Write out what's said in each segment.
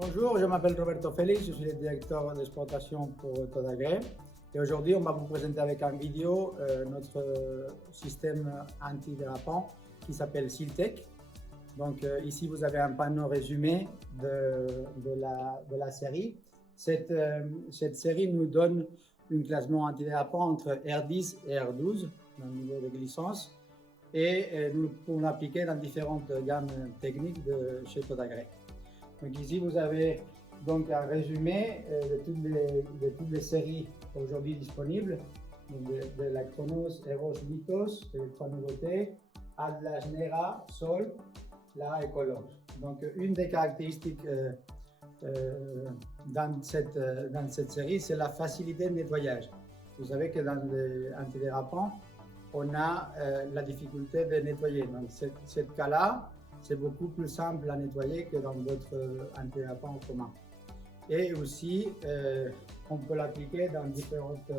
Bonjour, je m'appelle Roberto Félix, je suis le directeur d'exploitation pour Todagré. Et aujourd'hui, on va vous présenter avec un vidéo notre système antidérapant qui s'appelle Siltech. Donc ici, vous avez un panneau résumé de la série. Cette série nous donne un classement antidérapant entre R10 et R12, dans le niveau de glissance, et nous pouvons l'appliquer dans différentes gammes techniques de chez Todagré. Donc ici, vous avez donc un résumé de toutes les séries aujourd'hui disponibles, de la Chronos, Eros, Mythos, les trois nouveautés, Atlas, Nera, Sol, Lara et Colors. Donc une des caractéristiques dans cette série, c'est la facilité de nettoyage. Vous savez que dans les antidérapants, on a la difficulté de nettoyer. Donc ce cas-là, c'est beaucoup plus simple à nettoyer que dans d'autres antidérapants communs. Et aussi, on peut l'appliquer dans différentes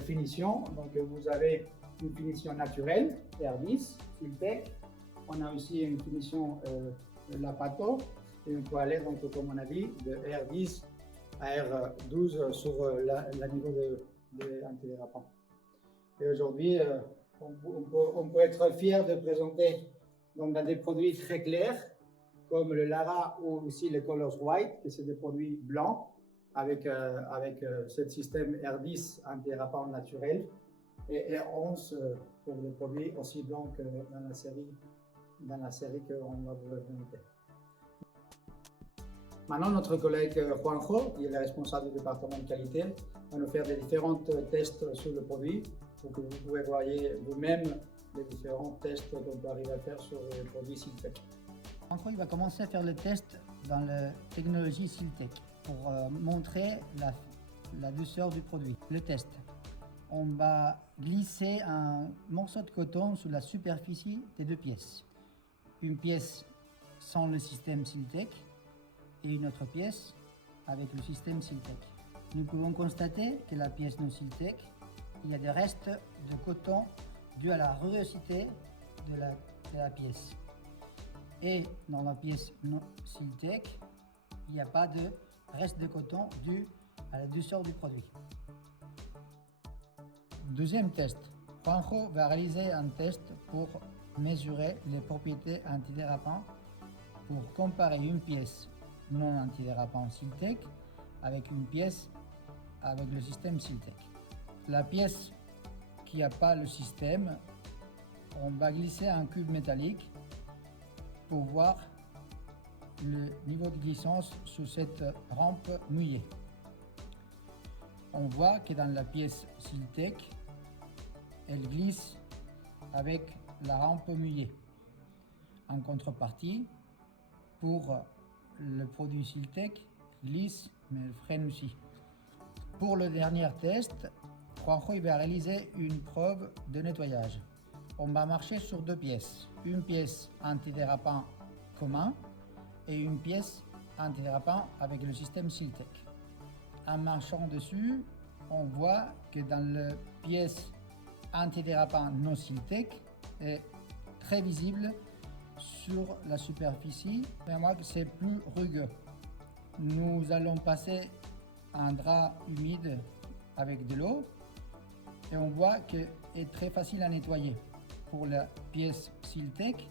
finitions. Donc, vous avez une finition naturelle, R10, Siltech. On a aussi une finition Lapato. Et on peut aller, donc, comme on a dit, de R10 à R12 sur le niveau de antidérapant. Et aujourd'hui, on peut être fier de présenter donc dans des produits très clairs, comme le Lara ou aussi les Colors White, qui sont des produits blancs, avec ce système R10 antidérapant naturel, et R11 pour des produits aussi blancs que dans la série qu'on va vous présenter. Maintenant, notre collègue Juanjo, qui est le responsable du département de qualité, va nous faire des différents tests sur le produit pour que vous pouvez voir vous-même les différents tests qu'on peut arriver à faire sur les produits Siltech. Juanjo, il va commencer à faire le test dans la technologie Siltech pour montrer la douceur du produit. Le test. On va glisser un morceau de coton sur la superficie des deux pièces. Une pièce sans le système Siltech et une autre pièce avec le système Siltech. Nous pouvons constater que la pièce non Siltech, il y a des restes de coton dû à la rugosité de la pièce. Et dans la pièce non Siltech, il n'y a pas de reste de coton dû à la douceur du produit. Deuxième test. Juanjo va réaliser un test pour mesurer les propriétés antidérapantes pour comparer une pièce non antidérapant Siltech avec une pièce avec le système Siltech. La pièce qui n'a pas le système, on va glisser un cube métallique pour voir le niveau de glissance sur cette rampe mouillée. On voit que dans la pièce Siltech, elle glisse avec la rampe mouillée. En contrepartie, pour le produit Siltech, glisse mais elle freine aussi. Pour le dernier test, Juanjo va réaliser une preuve de nettoyage. On va marcher sur deux pièces, une pièce antidérapant commun et une pièce antidérapant avec le système Siltech. En marchant dessus, on voit que dans la pièce antidérapant non Siltech est très visible sur la superficie, mais moi que c'est plus rugueux. Nous allons passer un drap humide avec de l'eau et on voit qu'elle est très facile à nettoyer pour la pièce Siltech,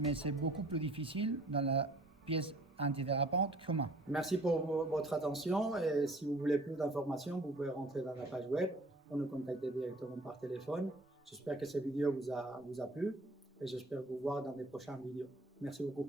mais c'est beaucoup plus difficile dans la pièce antidérapante commun. Merci pour votre attention et si vous voulez plus d'informations, vous pouvez rentrer dans la page web ou nous contacter directement par téléphone. J'espère que cette vidéo vous a plu et j'espère vous voir dans les prochaines vidéos. Merci beaucoup.